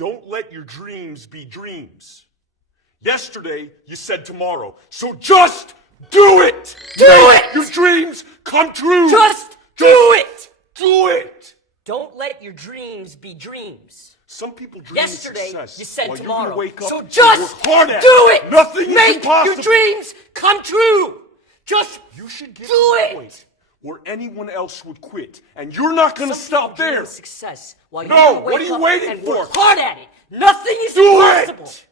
Don't let your dreams be dreams. Yesterday, you said tomorrow. So just do it! Do Make it! your dreams come true! Just do it! Do it! Don't let your dreams be dreams. Some people dream Yesterday, of success you said while tomorrow. You're gonna wake up so and just work hard at do it! Nothing Make is impossible. your dreams come true! Just You should get do to the it! point where anyone else would quit, and you're not gonna Some stop people dream there. of success while No, you what are you wake up waiting and for? work hard at it. Nothing is Do impossible. it!